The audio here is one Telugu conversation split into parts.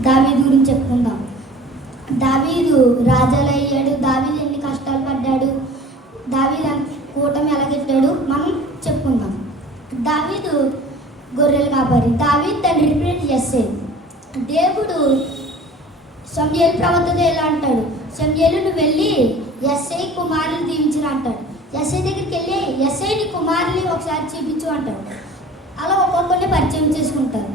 దావీదు గురించి చెప్పుకుందాం. దావీదు రాజాలయ్యాడు దావీదు ఎన్ని కష్టాలు పడ్డాడు దావీదు కూటమి ఎలాగెట్టాడు మనం చెప్పుకుందాం. దావీదు గొర్రెలు కాపరి దావీదు తండ్రి రిప్రజెంట్ చేసేది దేవుడు సమయలు ప్రవర్తతో ఎలా అంటాడు సమయలు నువ్వు వెళ్ళి ఎస్ఐ కుమారుని దీవించిన అంటాడు. ఎస్ఐ దగ్గరికి వెళ్ళి ఎస్ఐని కుమారుని ఒకసారి చూపించు అంటాడు. అలా ఒక్కొక్కరిని పరిచయం చేసుకుంటారు.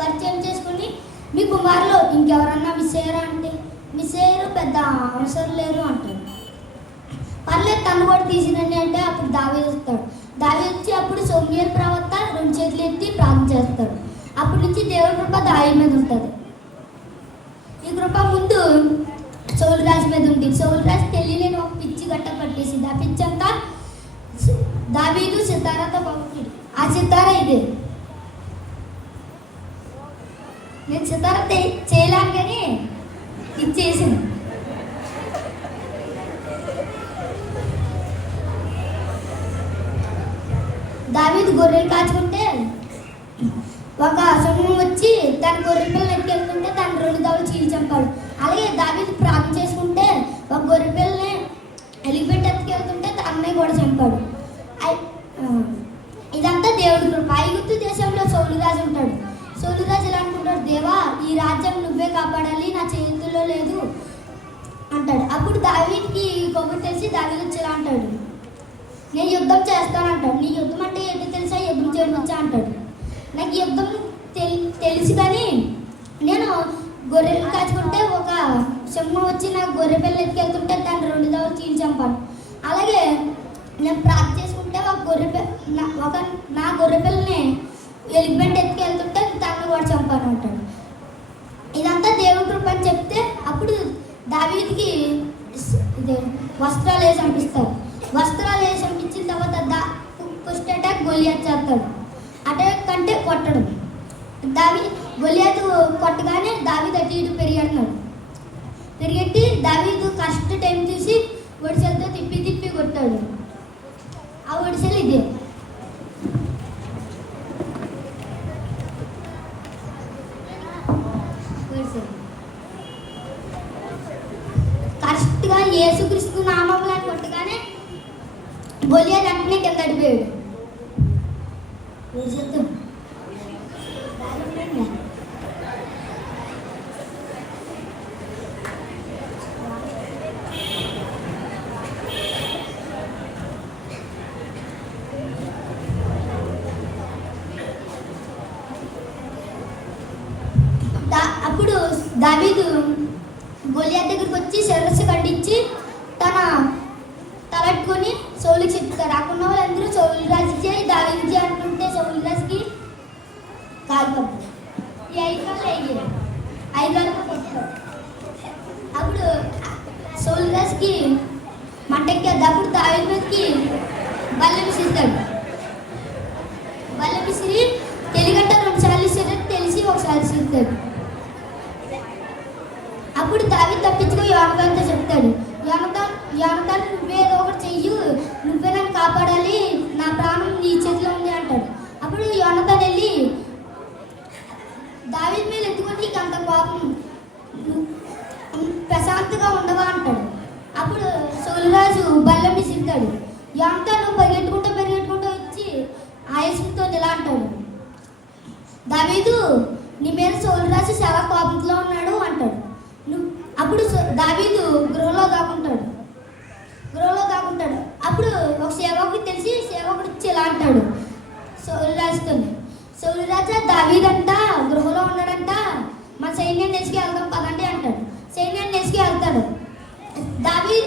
పరిచయం చేసుకుని మీ కుమారులు ఇంకెవరన్నా మిస్ అయ్యారా అంటే? మిస్ అయ్యారు పెద్ద అవసరం లేరు అంటాడు. పర్లేదు తను కూడా తీసినండి అంటే అప్పుడు దావి వస్తాడు దావి వచ్చి అప్పుడు సౌమ్యల ప్రవక్త రెండు చేతులు ఎత్తి ప్రార్థన చేస్తాడు. అప్పటి నుంచి దేవుడి కృప దాయి మీద ఉంటుంది. ఈ కృప ముందు సౌలు మీద ఉంది. సౌలు తెలియలేని ఒక పిచ్చి గట్ట పట్టేసింది. ఆ పిచ్చి అంతా దావీదు సితారాతో పంపుతుంది ఆ సితార ఇదే. నేను సితార తే- చేయలేను కానీ ఇచ్చేసింది దావీదు గొర్రెలు కాచుకుంటే ఒక సమూహం వచ్చి తన గొర్రె పిల్లని ఎత్తుకెళ్తుంటే తను రెండు దావులు చీల్చి చంపాడు అలాగే దావీదు ప్రార్థన చేసుకుంటే ఒక గొర్రె పిల్లని ఎలిగిపెట్టి ఎత్తుకెళ్తుంటే తన అన్నయ్య కూడా చంపాడు ఐ- ఆ, ఇదంతా దేవుడి కృప ఐగుప్తు దేశంలో సౌలురాజు ఉంటాడు సౌలురాజు ఎలా అనుకుంటాడు దేవా ఈ రాజ్యం నువ్వే కాపాడాలి నా చేతుల్లో లేదు అంటాడు. అప్పుడు దావీకి కొబ్బరి తెలిసి దావీ వచ్చేలా అంటాడు. నేను యుద్ధం చేస్తానంటాడు నీ యుద్ధం అంటే ఏంటి తెలుసా? యుద్ధం చేయవచ్చా అంటాడు. నాకు యుద్ధం తెలి తెలుసు కానీ నేను గొర్రెలు కాచుకుంటే ఒక సింహం వచ్చి నాకు గొర్రె పిల్ల ఎత్తుకెళ్తుంటే దాన్ని రెండు దవలు చీల్చి చంపాను. అలాగే నేను ప్రార్థన చేసుకుంటే ఒక గొర్రె పిల్ల ఒక నా గొర్రె పిల్లని ఎలిగిపెట్టి ఎత్తుకెళ్తుంటే దాన్ని కూడా చంపాను అంటాడు ఇదంతా దేవుడి కృప అని చెప్తే అప్పుడు దావీదికి స్- ఇదే వస్త్రాలు వేసి పంపిస్తారు వస్త్రాలు వేసి పంపించిన తర్వాత దా ఫస్ట్ గొలియాత్ చేస్తాడు. అటాక్ కంటే కొట్టడం. దావి గొలియాతు కొట్టగానే దావీదు అటు ఇటు పెరిగాడున్నాడు పెరిగెట్టి దావీదు కష్ట టైం చూసి ఒడిసెలతో తిప్పి తిప్పి కొట్టాడు. ఆ ఒడిసెలు ఇదే ఒడిసెలు కరెక్ట్గా యేసుక్రీస్తు నామంలో కొట్టగానే గొలియాత్ వెంటనే కింద అడిపోయాడు చేద్దాం? అప్పుడు దావీదు గొలియా దగ్గరికి వచ్చి శిరస్సు ఖండించి తన మంటెక్కేది అప్పుడు దావీదు మీదకి బల్లెం విసిరుతాడు బల్లెం విసిరి తెలిగట్ట రెండు సార్లు తెలిసి ఒకసారి విసురుతాడు అప్పుడు తావి తప్పించుకో యోనతాన్తో చెప్తాడు యోనతాన్ యోనతాన్ నువ్వేదో ఒకటి చెయ్యు నువ్వే నన్ను కాపాడాలి నా ప్రాణం నీ చేతిలో ఉంది అంటాడు. అప్పుడు యోనతాన్ వెళ్ళి బల్లం విసిరుతాడు నువ్వు పరిగెట్టుకుంటూ పరిగెట్టుకుంటూ వచ్చి ఆయుషంతో ఇలా అంటాడు దావీదు నీ మీద సోలరాజు చాలా కోపంతో ఉన్నాడు అంటాడు. నువ్వు అప్పుడు దావీదు గృహలో దాక్కుంటాడు గృహలో దాక్కుంటాడు అప్పుడు ఒక సేవకుడు తెలిసి సేవకుడు వచ్చి ఇలా అంటాడు. సౌలురాజుతో సౌలురాజు దావీదంట గృహలో ఉన్నాడంట. మన సైన్యాన్ని వేసుకు వెళ్దాం పదండి అంటాడు. సైన్యాన్ని వేసుకు వెళ్తాడు దావీ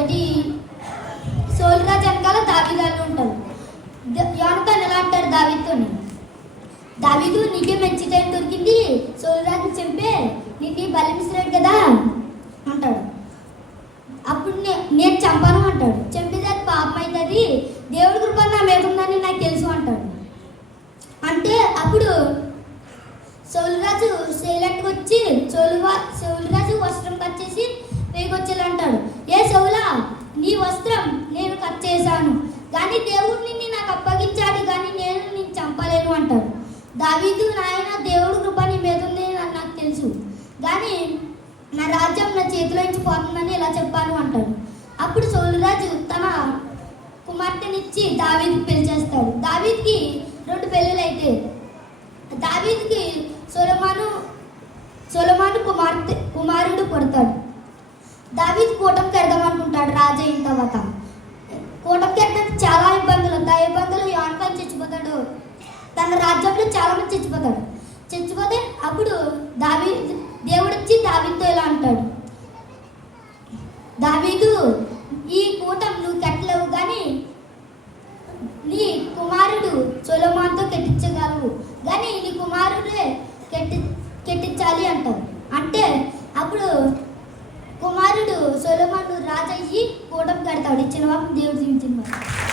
ఇది సౌలురాజు వెనకాల దావీదాలు ఉంటాడు యోనతాన్ ఎలా అంటాడు దావీతోని దావీదు నీకే మంచి టైం దొరికింది. సోదరాన్ని చంపే నిన్ను బలమిస్తున్నాడు కదా అంటాడు. అప్పుడు నేను నేను చంపాను అంటాడు. చంపితే అది పాపం అవుతుంది దేవుడి కృప నా మీద ఉందని నాకు తెలుసు అంటాడు. అంటే అప్పుడు సౌలురాజు సైలెంట్గా వచ్చి సౌలువా సౌలురాజు వస్త్రం కట్ చేసి వేగొచ్చేలా అంటాడు. ఏ సౌలా నీ వస్త్రం నేను కట్ చేశాను. కానీ దేవుడిని నాకు అప్పగించాడు. కానీ నేను నిన్ను చంపలేను అంటాడు దావీదు నాయన దేవుడు కృప నీ మీద ఉంది అని నాకు తెలుసు. కానీ నా రాజ్యం నా చేతిలో నుంచి పోతుందని ఇలా చెప్పాను అంటాడు. అప్పుడు సోలురాజు తన కుమార్తెనిచ్చి దావీద్కి పెళ్ళి చేస్తాడు. దావీద్కి రెండు పెళ్ళిళ్ళు అయితే దావీద్కి సొలమాను సొలమాను కుమార్తె కుమారుడు పుడతాడు. దావీద్ కూటమి వెళ్దాం అనుకుంటాడు రాజు అయిన తర్వాత. తన రాజ్యంలో చాలా మంది చచ్చిపోతాడు. చచ్చిపోతే అప్పుడు దావీ దేవుడు వచ్చి దావీదుతో ఇలా అంటాడు. దావీదు ఈ కూటం నువ్వు కట్టలేవు కానీ నీ కుమారుడు సొలమాన్తో కెట్టించగలవు. కానీ నీ కుమారుడే కెట్టి కెట్టించాలి అంటారు అంటే అప్పుడు కుమారుడు సొలమాను రాజయ్యి కూటమి కడతాడు. ఇచ్చిన వాకు దేవుడు జీవించిన వాడు